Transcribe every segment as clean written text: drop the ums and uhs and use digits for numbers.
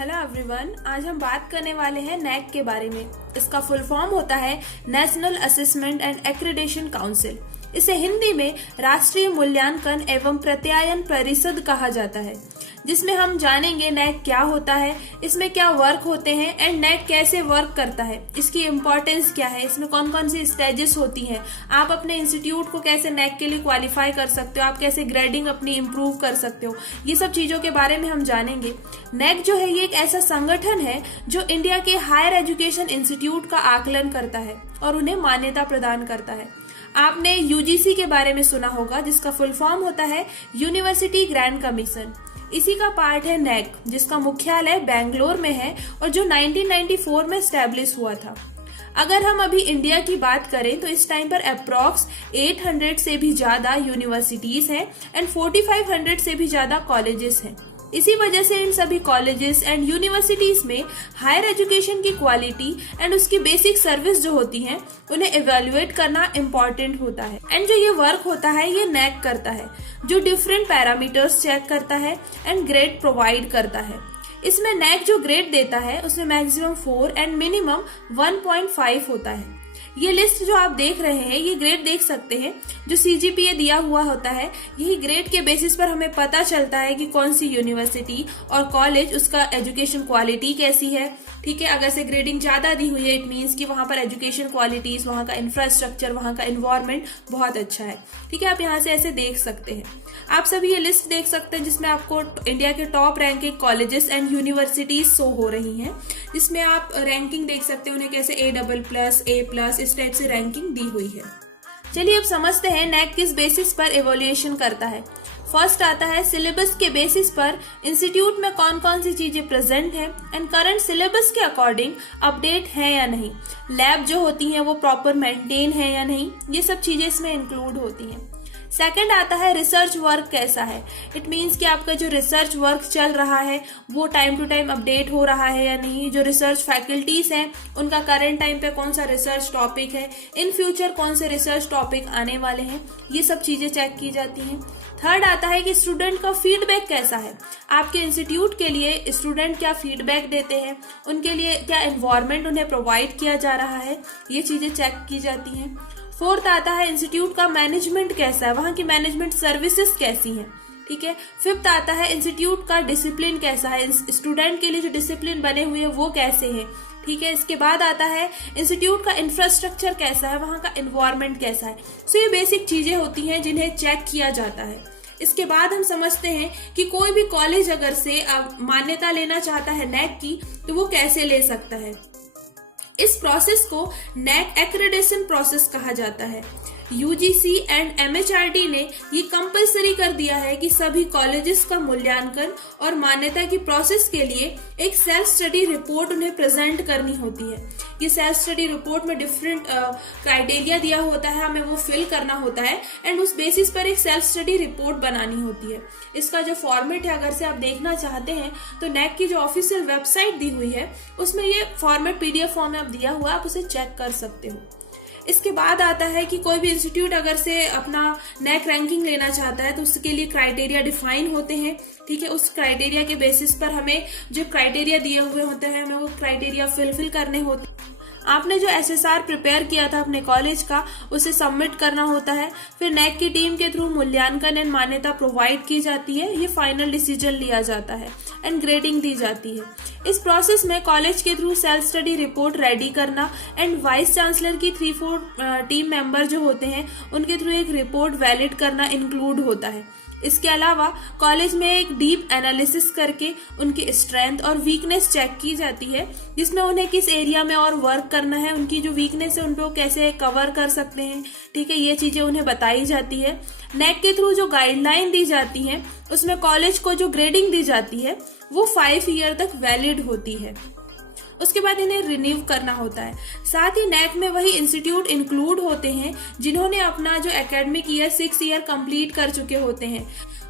Hello everyone, आज हम बात करने वाले हैं नैक के बारे में। इसका फुल फॉर्म होता है national assessment and accreditation council. इसे हिंदी में राष्ट्रीय मूल्यांकन एवं प्रत्यायन परिषद कहा जाता है, जिसमें हम जानेंगे नैक क्या होता है, इसमें क्या वर्क होते हैं एंड नैक कैसे वर्क करता है, इसकी इम्पोर्टेंस क्या है, इसमें कौन कौन सी स्टेजेस होती हैं, आप अपने इंस्टीट्यूट को कैसे नैक के लिए क्वालिफाई कर सकते हो, आप कैसे ग्रेडिंग अपनी इम्प्रूव कर सकते हो, ये सब चीजों के बारे में हम जानेंगे। नैक जो है ये एक ऐसा संगठन है जो इंडिया के हायर एजुकेशन इंस्टीट्यूट का आकलन करता है और उन्हें मान्यता प्रदान करता है। आपने यूजीसी के बारे में सुना होगा, जिसका फुल फॉर्म होता है यूनिवर्सिटी ग्रैंड कमीशन। इसी का पार्ट है नैक, जिसका मुख्यालय बेंगलोर में है और जो 1994 में स्टैब्लिश हुआ था। अगर हम अभी इंडिया की बात करें तो इस टाइम पर अप्रॉक्स 800 से भी ज्यादा यूनिवर्सिटीज हैं एंड 4500 से भी ज्यादा कॉलेजेस हैं। इसी वजह से इन सभी कॉलेजेस एंड यूनिवर्सिटीज में हायर एजुकेशन की क्वालिटी एंड उसकी बेसिक सर्विस जो होती है उन्हें इवेल्युएट करना इम्पोर्टेंट होता है। एंड जो ये वर्क होता है ये नैक करता है, जो डिफरेंट पैरामीटर्स चेक करता है एंड ग्रेड प्रोवाइड करता है। इसमें नैक जो ग्रेड देता है उसमें मैक्सिमम 4 एंड मिनिमम 1.5 होता है। ये लिस्ट जो आप देख रहे हैं ये ग्रेड देख सकते हैं, जो सीजीपीए दिया हुआ होता है, यही ग्रेड के बेसिस पर हमें पता चलता है कि कौन सी यूनिवर्सिटी और कॉलेज उसका एजुकेशन क्वालिटी कैसी है। ठीक है, अगर से ग्रेडिंग ज्यादा दी हुई है इट मीन्स कि वहां पर एजुकेशन क्वालिटीज, वहां का इंफ्रास्ट्रक्चर, वहां का एनवायरमेंट बहुत अच्छा है। ठीक है, आप यहाँ से ऐसे देख सकते हैं। आप सभी ये लिस्ट देख सकते हैं जिसमें आपको इंडिया के top ranking colleges and universities show हो रही हैं, जिसमें आप रैंकिंग देख सकते हैं उन्हें कैसे A++, A+ इस टाइप से रैंकिंग दी हुई है। चलिए अब समझते हैं नैक किस बेसिस पर इवोल्यूशन करता है। फर्स्ट आता है सिलेबस के बेसिस पर इंस्टीट्यूट में कौन कौन सी चीजें प्रेजेंट है एंड करंट सिलेबस के अकॉर्डिंग अपडेट है या नहीं, लैब जो होती हैं वो प्रॉपर मेंटेन है या नहीं, ये सब चीजें इसमें इंक्लूड होती हैं। सेकंड आता है रिसर्च वर्क कैसा है। इट मीन्स कि आपका जो रिसर्च वर्क चल रहा है वो टाइम टू टाइम अपडेट हो रहा है या नहीं, जो रिसर्च फैकल्टीज हैं उनका करंट टाइम पे कौन सा रिसर्च टॉपिक है, इन फ्यूचर कौन से रिसर्च टॉपिक आने वाले हैं, ये सब चीजें चेक की जाती हैं। थर्ड आता है कि स्टूडेंट का फीडबैक कैसा है, आपके इंस्टीट्यूट के लिए स्टूडेंट क्या फीडबैक देते हैं, उनके लिए क्या एनवायरनमेंट उन्हें प्रोवाइड किया जा रहा है, ये चीजें चेक की जाती हैं। फोर्थ आता है इंस्टीट्यूट का मैनेजमेंट कैसा है, वहां की मैनेजमेंट सर्विसेज कैसी हैं। ठीक है, फिफ्थ आता है इंस्टीट्यूट का डिसिप्लिन कैसा है, स्टूडेंट के लिए जो डिसिप्लिन बने हुए हैं वो कैसे हैं। ठीक है, इसके बाद आता है इंस्टीट्यूट का इंफ्रास्ट्रक्चर कैसा है, वहां का एनवायरनमेंट कैसा है। सो ये बेसिक चीजें होती हैं जिन्हें चेक किया जाता है। इसके बाद हम समझते हैं कि कोई भी कॉलेज अगर से मान्यता लेना चाहता है नैक की तो वो कैसे ले सकता है। इस प्रोसेस को नैक एक्रेडिटेशन प्रोसेस कहा जाता है। यूजीसी एंड एमएचआरडी ने ये कंपलसरी कर दिया है कि सभी कॉलेजेस का मूल्यांकन और मान्यता की प्रोसेस के लिए एक सेल्फ स्टडी रिपोर्ट उन्हें प्रेजेंट करनी होती है। ये सेल्फ स्टडी रिपोर्ट में डिफरेंट क्राइटेरिया दिया होता है, हमें वो फिल करना होता है एंड उस बेसिस पर एक सेल्फ स्टडी रिपोर्ट बनानी होती है। इसका जो फॉर्मेट है अगर से आप देखना चाहते हैं तो नैक की जो ऑफिशियल वेबसाइट दी हुई है उसमें ये फॉर्मेट पीडीएफ फॉर्म में दिया हुआ है, आप उसे चेक कर सकते हो। इसके बाद आता है कि कोई भी इंस्टीट्यूट अगर से अपना नैक रैंकिंग लेना चाहता है तो उसके लिए क्राइटेरिया डिफाइन होते हैं। ठीक है, उस क्राइटेरिया के बेसिस पर हमें जो क्राइटेरिया दिए हुए होते हैं हमें वो क्राइटेरिया फिल करने होते हैं। आपने जो एसएसआर प्रिपेयर किया था अपने कॉलेज का उसे सबमिट करना होता है, फिर नैक की टीम के थ्रू मूल्यांकन एंड मान्यता प्रोवाइड की जाती है, ये फाइनल डिसीजन लिया जाता है एंड ग्रेडिंग दी जाती है। इस प्रोसेस में कॉलेज के through self study report ready करना एंड वाइस चांसलर की 3-4 टीम मेंबर जो होते हैं उनके थ्रू एक रिपोर्ट वैलिड करना इंक्लूड होता है। इसके अलावा कॉलेज में एक डीप एनालिसिस करके उनकी स्ट्रेंथ और वीकनेस चेक की जाती है, जिसमें उन्हें किस एरिया में और वर्क करना है, उनकी जो वीकनेस है उनको कैसे कवर कर सकते हैं। ठीक है, ये चीजें उन्हें बताई जाती है। नैक के थ्रू जो गाइडलाइन दी जाती है उसमें कॉलेज को जो ग्रेडिंग दी जाती है वो 5 ईयर तक वैलिड होती है, उसके बाद इन्हें रिन्यू करना होता है। साथ ही नैक में वही इंस्टीट्यूट इंक्लूड होते हैं जिन्होंने अपना जो एकेडमिक ईयर 6 ईयर कंप्लीट कर चुके होते हैं,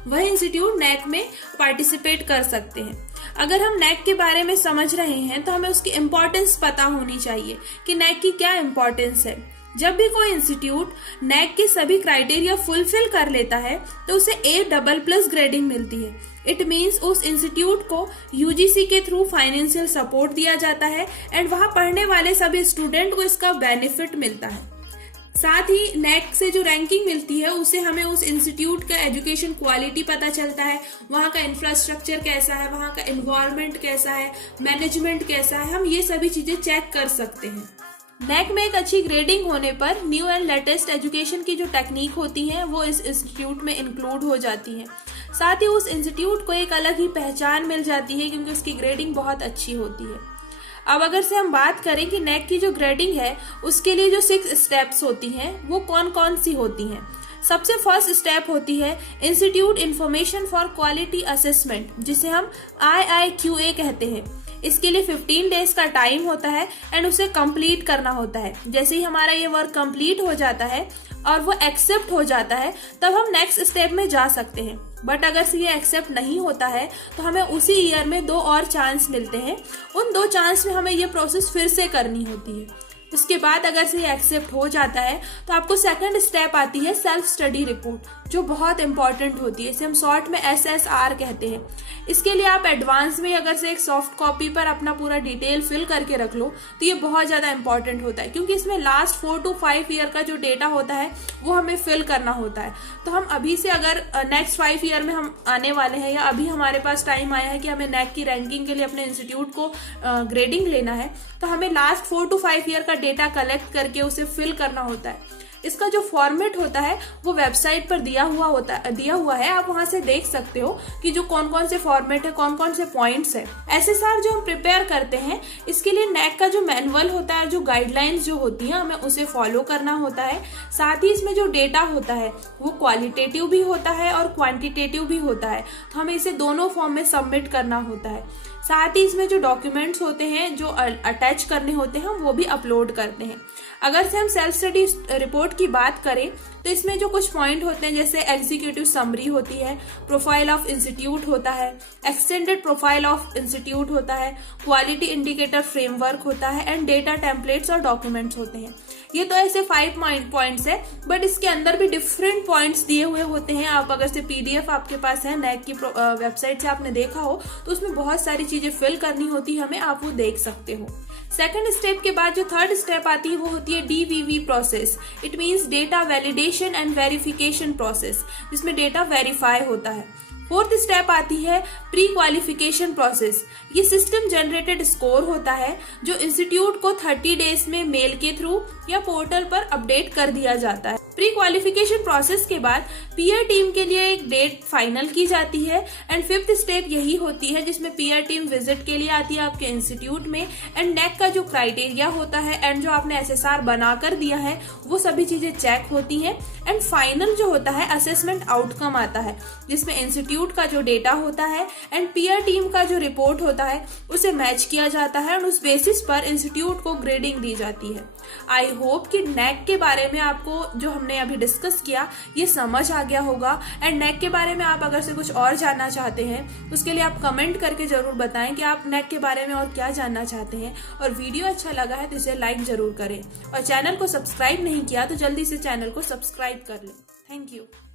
वही इंस्टीट्यूट नैक में पार्टिसिपेट कर सकते हैं। अगर हम नैक के बारे में समझ रहे हैं तो हमें उसकी इम्पोर्टेंस पता होनी चाहिए कि नैक की क्या इम्पोर्टेंस है। जब भी कोई इंस्टीट्यूट नैक के सभी क्राइटेरिया फुलफिल कर लेता है तो उसे A++ ग्रेडिंग मिलती है। इट मीन्स उस इंस्टीट्यूट को UGC के थ्रू फाइनेंशियल सपोर्ट दिया जाता है एंड वहां पढ़ने वाले सभी स्टूडेंट को इसका बेनिफिट मिलता है। साथ ही नैक से जो रैंकिंग मिलती है उससे हमें उस इंस्टीट्यूट का एजुकेशन क्वालिटी पता चलता है, वहाँ का इंफ्रास्ट्रक्चर कैसा है, वहाँ का एनवायरनमेंट कैसा है, मैनेजमेंट कैसा है, हम ये सभी चीजें चेक कर सकते हैं। नैक में एक अच्छी ग्रेडिंग होने पर न्यू एंड लेटेस्ट एजुकेशन की जो टेक्निक होती है वो इस इंस्टीट्यूट में इंक्लूड हो जाती है। साथ ही उस इंस्टीट्यूट को एक अलग ही पहचान मिल जाती है क्योंकि उसकी ग्रेडिंग बहुत अच्छी होती है। अब अगर से हम बात करें कि नैक की जो ग्रेडिंग है उसके लिए जो 6 स्टेप्स होती हैं वो कौन कौन सी होती हैं। सबसे फर्स्ट स्टेप होती है institute information for quality assessment, जिसे हम IIQA कहते हैं। इसके लिए 15 डेज का टाइम होता है एंड उसे कंप्लीट करना होता है। जैसे ही हमारा ये वर्क कंप्लीट हो जाता है और वो एक्सेप्ट हो जाता है तब हम नेक्स्ट स्टेप में जा सकते हैं। बट अगर से ये एक्सेप्ट नहीं होता है तो हमें उसी ईयर में 2 और चांस मिलते हैं। उन 2 चांस में हमें ये प्रोसेस फिर से करनी होती है। उसके बाद अगर से ये एक्सेप्ट हो जाता है तो आपको सेकंड स्टेप आती है सेल्फ स्टडी रिपोर्ट, जो बहुत इंपॉर्टेंट होती है। इसे हम शॉर्ट में SSR कहते हैं। इसके लिए आप एडवांस में अगर से एक सॉफ्ट कॉपी पर अपना पूरा डिटेल फिल करके रख लो तो ये बहुत ज्यादा इंपॉर्टेंट होता है, क्योंकि इसमें लास्ट 4 to 5 ईयर का जो डेटा होता है वो हमें फिल करना होता है। तो हम अभी से अगर नेक्स्ट 5 ईयर में हम आने वाले हैं या अभी हमारे पास टाइम आया है कि हमें नैक की रैंकिंग के लिए अपने इंस्टीट्यूट को ग्रेडिंग लेना है, तो हमें लास्ट 4 to 5 ईयर का डेटा कलेक्ट करके उसे फिल करना होता है। इसका जो फॉर्मेट होता है वो वेबसाइट पर दिया हुआ है। आप वहां से देख सकते हो कि जो कौन कौन से फॉर्मेट है, कौन कौन से पॉइंट्स है। SSR जो हम प्रिपेयर करते हैं इसके लिए नैक का जो मैनुअल होता है, जो गाइडलाइंस जो होती हैं, हमें उसे फॉलो करना होता है। साथ ही इसमें जो डेटा होता है वो क्वालिटेटिव भी होता है और क्वांटिटेटिव भी होता है, तो हमें इसे दोनों फॉर्म में सबमिट करना होता है। साथ ही इसमें जो डॉक्यूमेंट्स होते हैं जो अटैच करने होते हैं वो भी अपलोड करते हैं। अगर से हम सेल्फ स्टडी रिपोर्ट की बात करें तो इसमें जो कुछ पॉइंट होते हैं जैसे एग्जीक्यूटिव समरी होती है, प्रोफाइल ऑफ इंस्टीट्यूट होता है, एक्सटेंडेड प्रोफाइल ऑफ इंस्टीट्यूट होता है, क्वालिटी इंडिकेटर फ्रेमवर्क होता है एंड डेटा टेम्पलेट्स और डॉक्यूमेंट्स होते हैं। ये तो ऐसे 5 पॉइंट्स है, बट इसके अंदर भी डिफरेंट पॉइंट्स दिए हुए होते हैं। आप अगर से PDF आपके पास है नैक की वेबसाइट से आपने देखा हो तो उसमें बहुत सारी चीजें फिल करनी होती है हमें, आप वो देख सकते हो। सेकंड स्टेप के बाद जो थर्ड स्टेप आती है वो होती है DVV process. It means data validation and verification process, जिसमें डेटा वेरीफाई होता है। फोर्थ स्टेप आती है प्री क्वालिफिकेशन प्रोसेस। ये सिस्टम जनरेटेड स्कोर होता है जो इंस्टीट्यूट को 30 डेज में मेल के थ्रू या पोर्टल पर अपडेट कर दिया जाता है। प्री क्वालिफिकेशन प्रोसेस के बाद पीयर टीम के लिए एक डेट फाइनल की जाती है एंड फिफ्थ स्टेप यही होती है जिसमें पीयर टीम विजिट के लिए आती है आपके इंस्टीट्यूट में एंड नैक का जो क्राइटेरिया होता है एंड जो आपने SSR बनाकर दिया है वो सभी चीजें चेक होती हैं एंड फाइनल जो होता है असेसमेंट आउटकम आता है जिसमें इंस्टीट्यूट का जो डेटा होता है एंड पीयर टीम का जो रिपोर्ट होता है उसे मैच किया जाता है और उस बेसिस पर इंस्टीट्यूट को ग्रेडिंग दी जाती है। आई होप कि नैक के बारे में आपको जो हमने अभी डिस्कस किया ये समझ आ गया होगा एंड नैक के बारे में आप अगर से कुछ और जानना चाहते हैं उसके लिए आप कमेंट करके जरूर बताएं कि आप नैक के बारे में और क्या जानना चाहते हैं। और वीडियो अच्छा लगा है तो इसे लाइक जरूर करें और चैनल को सब्सक्राइब नहीं किया तो जल्दी से चैनल को सब्सक्राइब कर लें। Thank you.